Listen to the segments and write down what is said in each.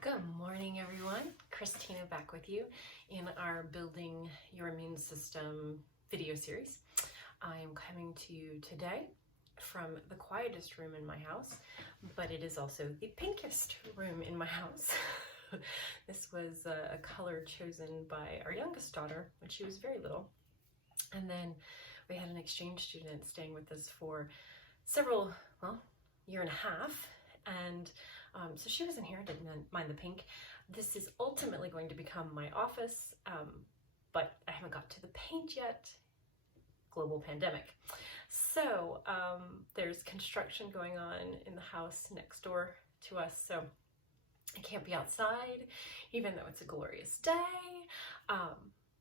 Good morning, everyone. Christina back with you in our Building Your Immune System video series. I am coming to you today from the quietest room in my house, but it is also the pinkest room in my house. This was a color chosen by our youngest daughter when she was very little. And then we had an exchange student staying with us for year and a half. And so she was in here, didn't mind the pink. This is ultimately going to become my office, but I haven't got to the paint yet. Global pandemic. So there's construction going on in the house next door to us, so I can't be outside, even though it's a glorious day.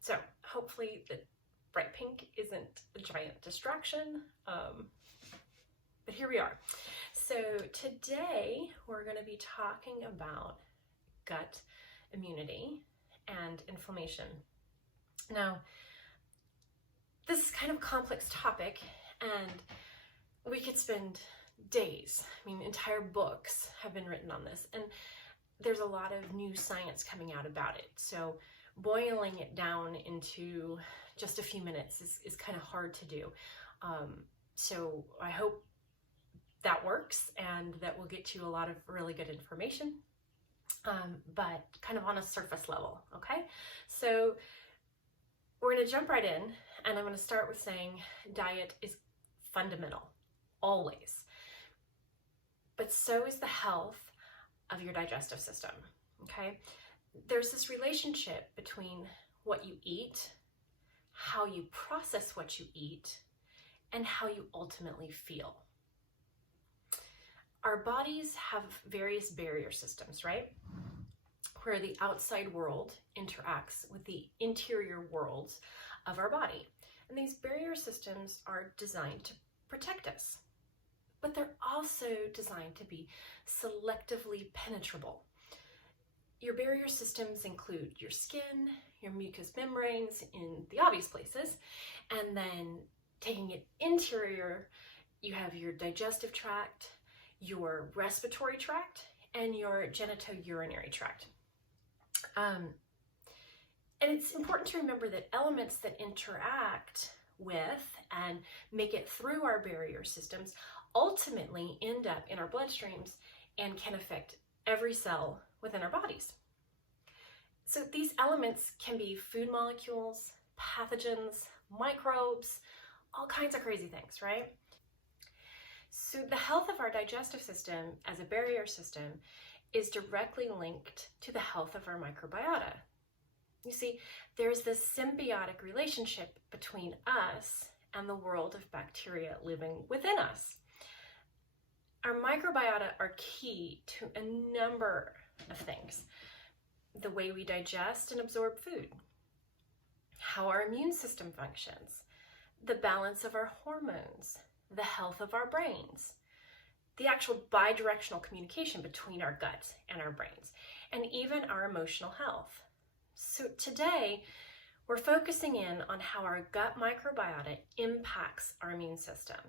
So hopefully the bright pink isn't a giant distraction, but here we are. So today we're going to be talking about gut immunity and inflammation. Now, this is kind of a complex topic, and we could spend days. I mean, entire books have been written on this, and there's a lot of new science coming out about it. So boiling it down into just a few minutes is kind of hard to do. So I hope that works and that will get you a lot of really good information, but kind of on a surface level, okay? So we're gonna jump right in, and I'm gonna start with saying diet is fundamental, always. But so is the health of your digestive system, okay? There's this relationship between what you eat, how you process what you eat, and how you ultimately feel. Our bodies have various barrier systems, right? Where the outside world interacts with the interior worlds of our body. And these barrier systems are designed to protect us, but they're also designed to be selectively penetrable. Your barrier systems include your skin, your mucous membranes in the obvious places, and then taking it interior, you have your digestive tract, your respiratory tract, and your genitourinary tract. And it's important to remember that elements that interact with and make it through our barrier systems ultimately end up in our bloodstreams and can affect every cell within our bodies. So these elements can be food molecules, pathogens, microbes, all kinds of crazy things, right? So the health of our digestive system as a barrier system is directly linked to the health of our microbiota. You see, there's this symbiotic relationship between us and the world of bacteria living within us. Our microbiota are key to a number of things. The way we digest and absorb food, how our immune system functions, the balance of our hormones, the health of our brains, the actual bidirectional communication between our gut and our brains, and even our emotional health. So today, we're focusing in on how our gut microbiota impacts our immune system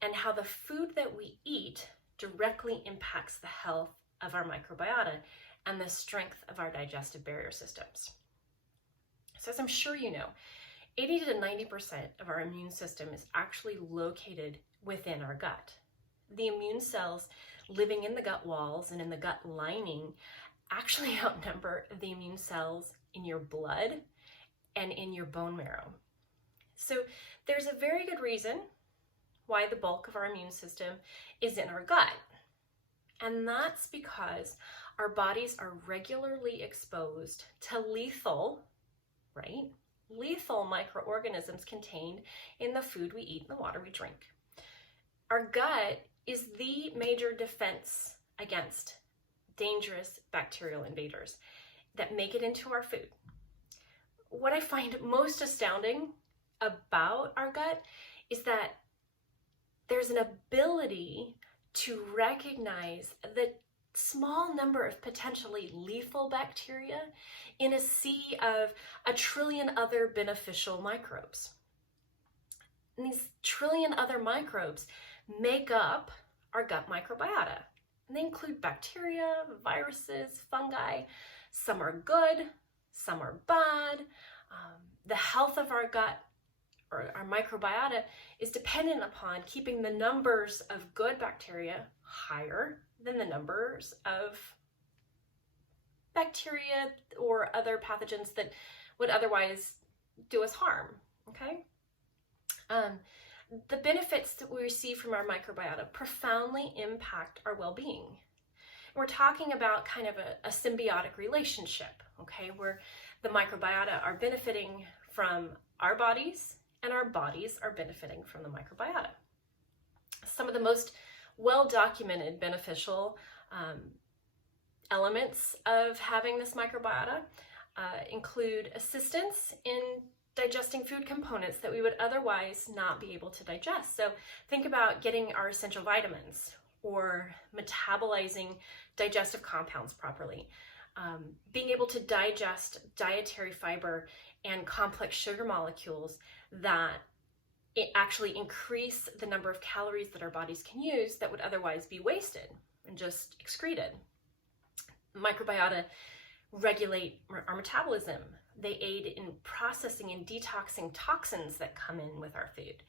and how the food that we eat directly impacts the health of our microbiota and the strength of our digestive barrier systems. So as I'm sure you know, 80 to 90% of our immune system is actually located within our gut. The immune cells living in the gut walls and in the gut lining actually outnumber the immune cells in your blood and in your bone marrow. So there's a very good reason why the bulk of our immune system is in our gut. And that's because our bodies are regularly exposed to lethal microorganisms contained in the food we eat and the water we drink. Our gut is the major defense against dangerous bacterial invaders that make it into our food. What I find most astounding about our gut is that there's an ability to recognize the small number of potentially lethal bacteria in a sea of 1 trillion other beneficial microbes. And these trillion other microbes make up our gut microbiota. And they include bacteria, viruses, fungi. Some are good, some are bad. The health of our gut or our microbiota is dependent upon keeping the numbers of good bacteria higher than the numbers of bacteria or other pathogens that would otherwise do us harm, okay? The benefits that we receive from our microbiota profoundly impact our well-being. We're talking about kind of a symbiotic relationship, okay, where the microbiota are benefiting from our bodies and our bodies are benefiting from the microbiota. Some of the most well-documented beneficial elements of having this microbiota include assistance in digesting food components that we would otherwise not be able to digest. So think about getting our essential vitamins or metabolizing digestive compounds properly. Being able to digest dietary fiber and complex sugar molecules that it actually increase the number of calories that our bodies can use that would otherwise be wasted and just excreted. Microbiota regulate our metabolism. They aid in processing and detoxing toxins that come in with our food.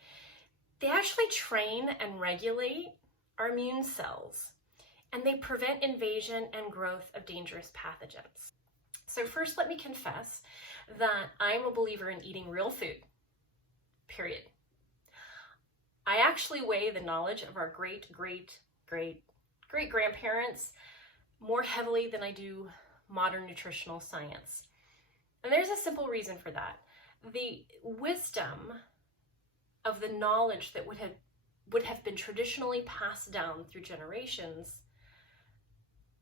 They actually train and regulate our immune cells, and they prevent invasion and growth of dangerous pathogens. So first, let me confess that I'm a believer in eating real food, period. I actually weigh the knowledge of our great-great-great-great-grandparents more heavily than I do modern nutritional science. And there's a simple reason for that. The wisdom of the knowledge that would have been traditionally passed down through generations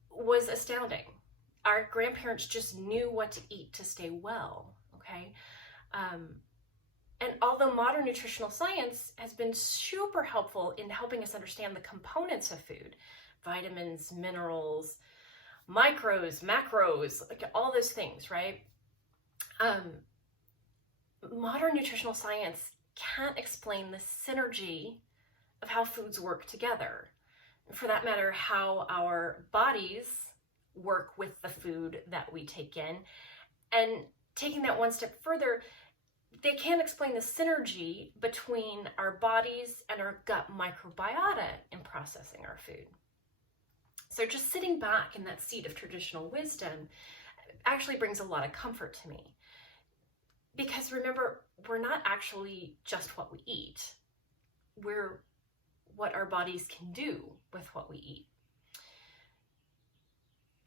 was astounding. Our grandparents just knew what to eat to stay well, okay? And although modern nutritional science has been super helpful in helping us understand the components of food, vitamins, minerals, micros, macros, like all those things, right? Modern nutritional science can't explain the synergy of how foods work together. For that matter, how our bodies work with the food that we take in. And taking that one step further, they can't explain the synergy between our bodies and our gut microbiota in processing our food. So just sitting back in that seat of traditional wisdom actually brings a lot of comfort to me. Because remember, we're not actually just what we eat. We're what our bodies can do with what we eat.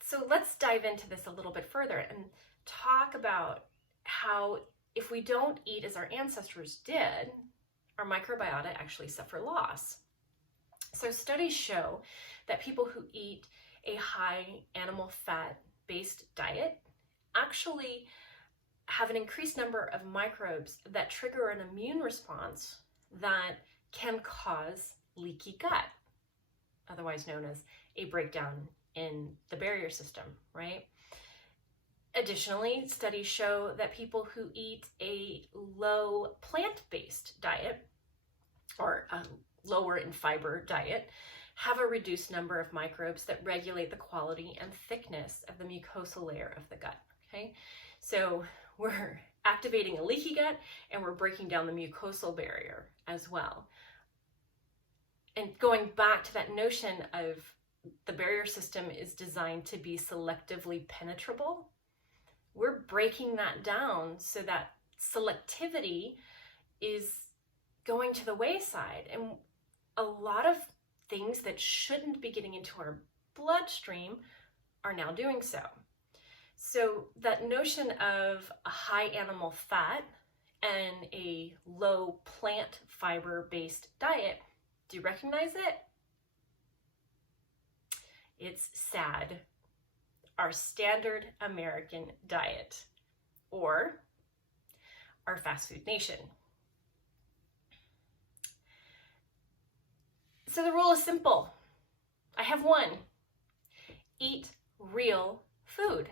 So let's dive into this a little bit further and talk about how if we don't eat as our ancestors did, our microbiota actually suffer loss. So studies show that people who eat a high animal fat-based diet actually have an increased number of microbes that trigger an immune response that can cause leaky gut, otherwise known as a breakdown in the barrier system, right? Additionally, studies show that people who eat a low plant-based diet or a lower in fiber diet have a reduced number of microbes that regulate the quality and thickness of the mucosal layer of the gut, okay? So we're activating a leaky gut and we're breaking down the mucosal barrier as well. And going back to that notion of the barrier system is designed to be selectively penetrable, we're breaking that down so that selectivity is going to the wayside. And a lot of things that shouldn't be getting into our bloodstream are now doing so. So that notion of a high animal fat and a low plant fiber-based diet, do you recognize it? It's SAD, our standard American diet, or our fast food nation. So the rule is simple. I have one. Eat real food.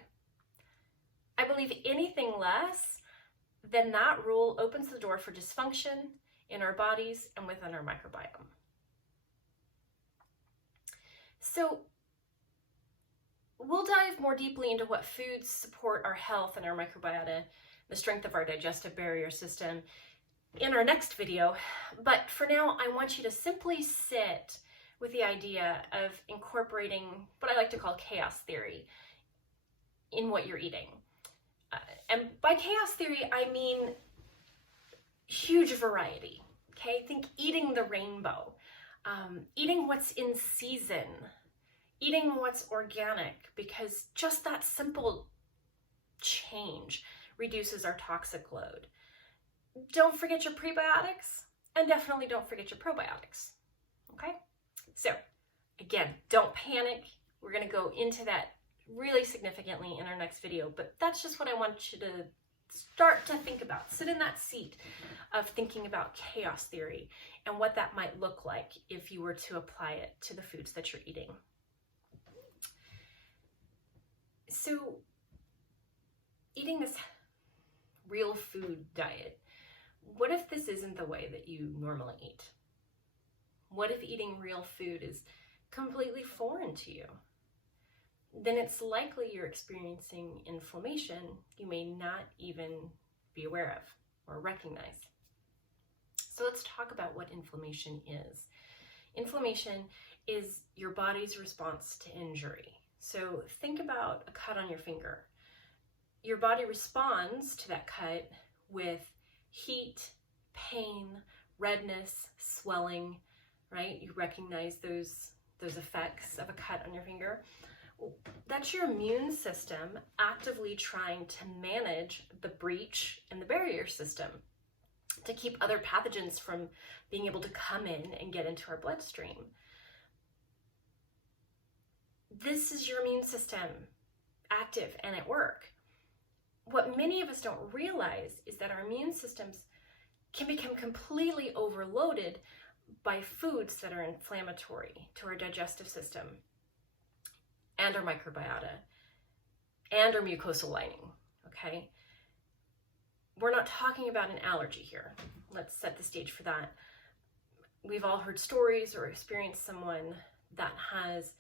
I believe anything less than that rule opens the door for dysfunction in our bodies and within our microbiome. So more deeply into what foods support our health and our microbiota, the strength of our digestive barrier system in our next video. But for now, I want you to simply sit with the idea of incorporating what I like to call chaos theory in what you're eating. And by chaos theory, I mean huge variety, okay? Think eating the rainbow, eating what's in season, eating what's organic, because just that simple change reduces our toxic load. Don't forget your prebiotics, and definitely don't forget your probiotics, okay? So, again, don't panic. We're gonna go into that really significantly in our next video, but that's just what I want you to start to think about. Sit in that seat of thinking about chaos theory and what that might look like if you were to apply it to the foods that you're eating. So, eating this real food diet, what if this isn't the way that you normally eat? What if eating real food is completely foreign to you? Then it's likely you're experiencing inflammation you may not even be aware of or recognize. So let's talk about what inflammation is. Inflammation is your body's response to injury. So think about a cut on your finger. Your body responds to that cut with heat, pain, redness, swelling, right? You recognize those effects of a cut on your finger. That's your immune system actively trying to manage the breach in the barrier system to keep other pathogens from being able to come in and get into our bloodstream. This is your immune system active and at work. What many of us don't realize is that our immune systems can become completely overloaded by foods that are inflammatory to our digestive system and our microbiota and our mucosal lining, okay? We're not talking about an allergy here. Let's set the stage for that. We've all heard stories or experienced someone that has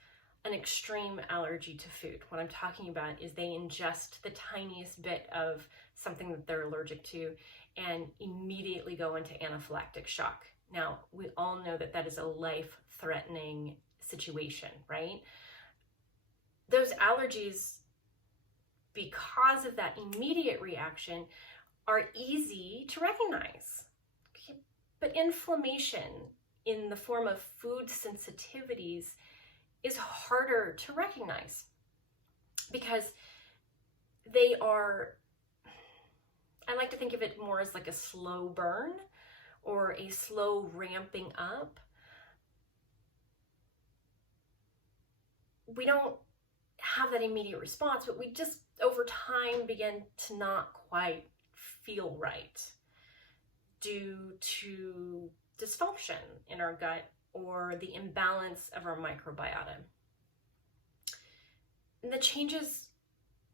an extreme allergy to food. What I'm talking about is they ingest the tiniest bit of something that they're allergic to and immediately go into anaphylactic shock. Now, we all know that that is a life-threatening situation, right? Those allergies, because of that immediate reaction, are easy to recognize. Okay? But inflammation in the form of food sensitivities is harder to recognize because they are, I like to think of it more as like a slow burn or a slow ramping up. We don't have that immediate response, but we just over time begin to not quite feel right due to dysfunction in our gut or the imbalance of our microbiota. And the changes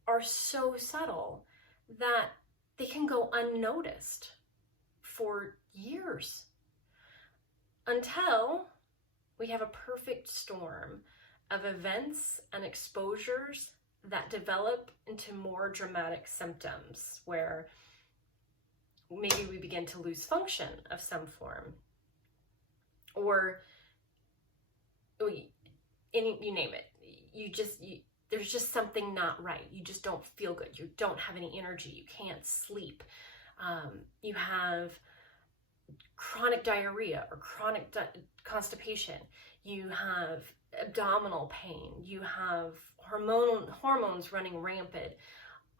are so subtle that they can go unnoticed for years until we have a perfect storm of events and exposures that develop into more dramatic symptoms where maybe we begin to lose function of some form, or you name it. There's just something not right. You just don't feel good. You don't have any energy. You can't sleep. You have chronic diarrhea or chronic constipation. You have abdominal pain. You have hormones running rampant.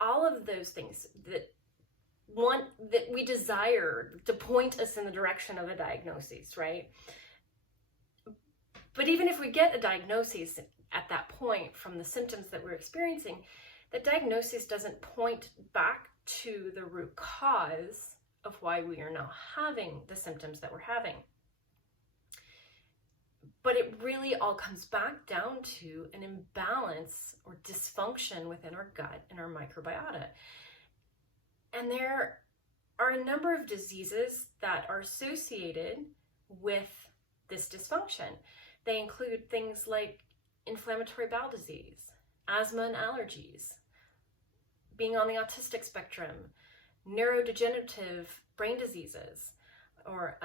All of those things that we desire to point us in the direction of a diagnosis, right? But even if we get a diagnosis at that point from the symptoms that we're experiencing, the diagnosis doesn't point back to the root cause of why we are now having the symptoms that we're having. But it really all comes back down to an imbalance or dysfunction within our gut and our microbiota. And there are a number of diseases that are associated with this dysfunction. They include things like inflammatory bowel disease, asthma and allergies, being on the autistic spectrum, neurodegenerative brain diseases, or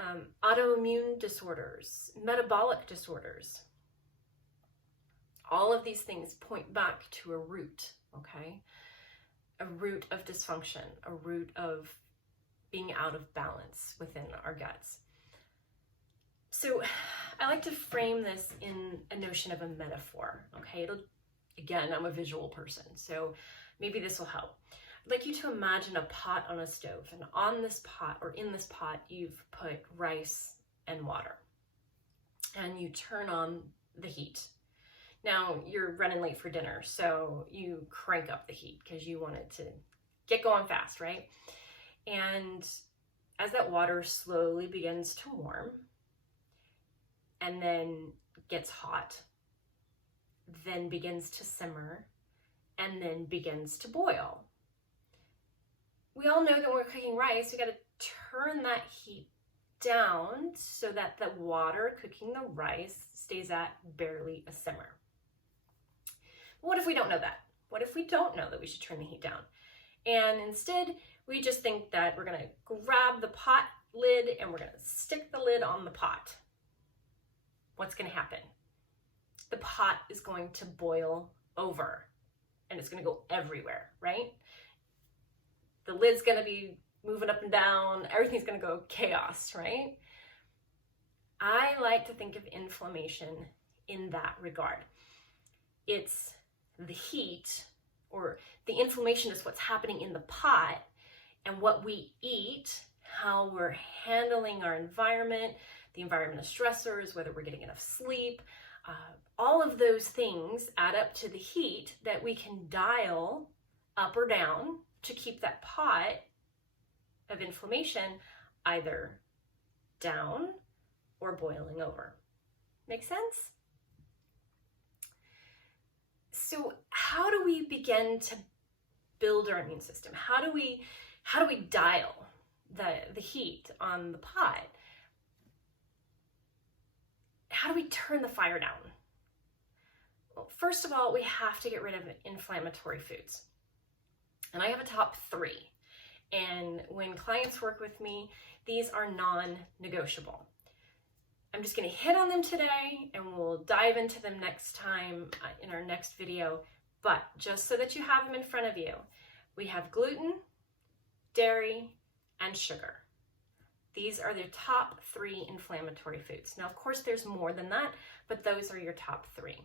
autoimmune disorders, metabolic disorders. All of these things point back to a root, okay? A root of dysfunction, a root of being out of balance within our guts. So I like to frame this in a notion of a metaphor, okay? Again, I'm a visual person, so maybe this will help. I'd like you to imagine a pot on a stove, and on this pot, or in this pot, you've put rice and water, and you turn on the heat. Now, you're running late for dinner, so you crank up the heat because you want it to get going fast, right? And as that water slowly begins to warm and then gets hot, then begins to simmer, and then begins to boil. We all know that when we're cooking rice, we got to turn that heat down so that the water cooking the rice stays at barely a simmer. What if we don't know that? What if we don't know that we should turn the heat down? And instead, we just think that we're gonna grab the pot lid and we're gonna stick the lid on the pot. What's gonna happen? The pot is going to boil over and it's gonna go everywhere, right? The lid's gonna be moving up and down, everything's gonna go chaos, right? I like to think of inflammation in that regard. It's the heat, or the inflammation is what's happening in the pot, and what we eat, how we're handling our environment, the environmental stressors, whether we're getting enough sleep, all of those things add up to the heat that we can dial up or down to keep that pot of inflammation either down or boiling over. Make sense? So how do we begin to build our immune system? How do we dial the heat on the pot? How do we turn the fire down? Well, first of all, we have to get rid of inflammatory foods. And I have a top 3. And when clients work with me, these are non-negotiable. I'm just going to hit on them today and we'll dive into them next time in our next video. But just so that you have them in front of you, we have gluten, dairy, and sugar. These are the top 3 inflammatory foods. Now, of course, there's more than that, but those are your top 3.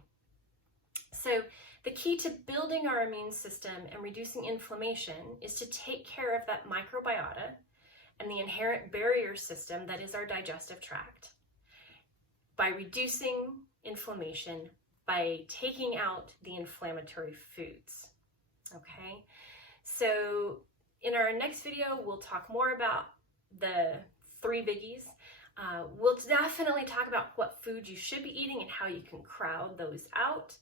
So the key to building our immune system and reducing inflammation is to take care of that microbiota and the inherent barrier system that is our digestive tract, by reducing inflammation, by taking out the inflammatory foods, okay? So in our next video, we'll talk more about the 3 biggies. We'll definitely talk about what foods you should be eating and how you can crowd those out.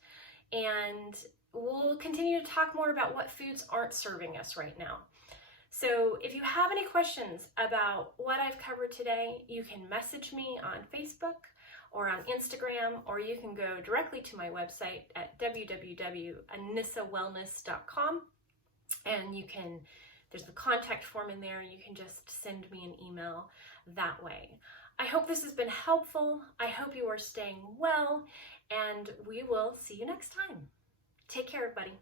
And we'll continue to talk more about what foods aren't serving us right now. So if you have any questions about what I've covered today, you can message me on Facebook or on Instagram, or you can go directly to my website at www.anissawellness.com, and there's the contact form in there. You can just send me an email that way. I hope this has been helpful. I hope you are staying well, and we will see you next time. Take care, everybody.